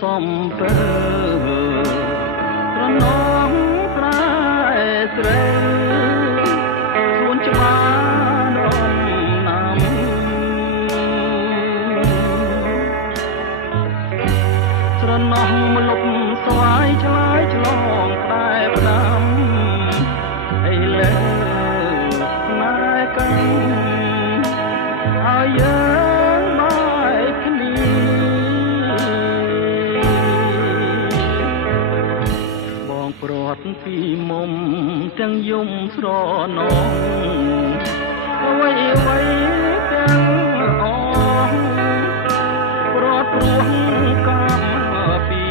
សំពើត្រណងត្រែស្រីខ្លួនច្បាររំណាំស្រណោះមលុបស្វាយឆ្លើយឆ្លងតែផ្ដាំអីលើណែកាន់ឲ្យយើងបាយគ្នាបងព្រាត់ពីមុំទាំងយំស្រណងអ្វីអ្វីទាំងអងព្រាត់ព្រោះកាពី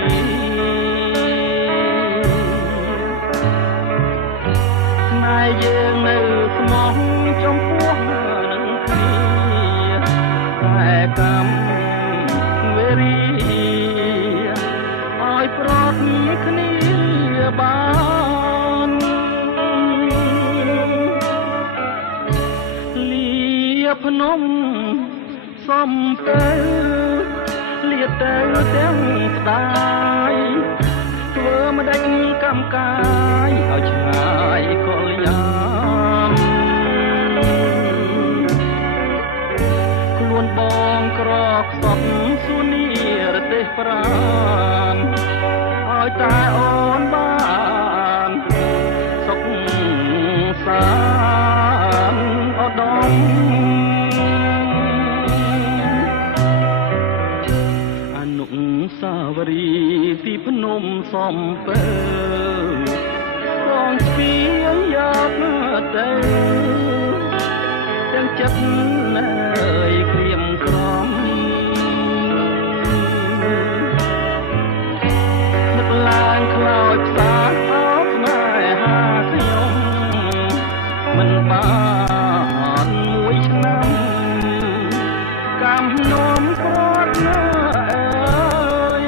ណែយើងនៅស្មោះចំពោះនឹងគ្នាតែកម្មវេរីឲ្យប្រត់គ្នាបានលាភ្នំសំពើលាទៅទាំងស្ដាយធ្វើមិនដេញកម្មកាយឲ្យឆ្ងាយកលយាមខ្លួនបងក្រខ្សត់សួនីរទេសប្រានឲ្យតែអូនបានសុខសាន្តឧត្តមអនុស្សាវរីយ៍ពីភ្នំសំពើបងស្ពាយយកទៅទាំងចិត្តនៅក្រៀមក្រំនឹកឡើងខ្លោចផ្សាអោបស្នេហាខ្ញុំមិនបានមួយឆ្នាំកំនោមគាត់ណាអើយ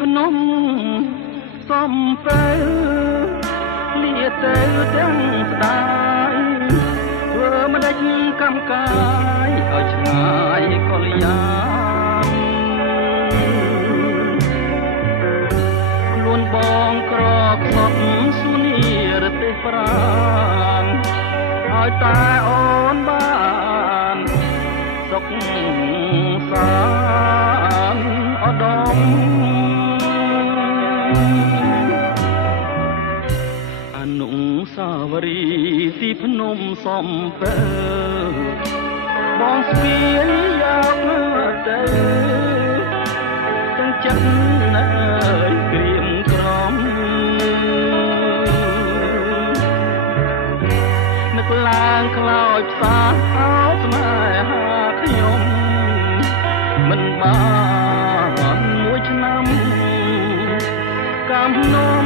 ភ្នំសំពើលាទៅទាំងស្ដាយធ្វើមិនដេញកម្មកាយឲ្យឆ្ងាយកលយាមខ្លួនបងក្រខ្សត់សួនីរទេសប្រានឲ្យតែអូនបានសុខសាន្តឧត្តមអនុស្សាវរីយ៍ទីភ្នំសំពើបងស្ពាយយកទៅទាំងចិត្តនៅក្រៀមក្រំនឹកឡើងខ្លោចផ្សាអោបស្នេហាខ្ញុំមិនបានមួយឆ្នាំកំណោ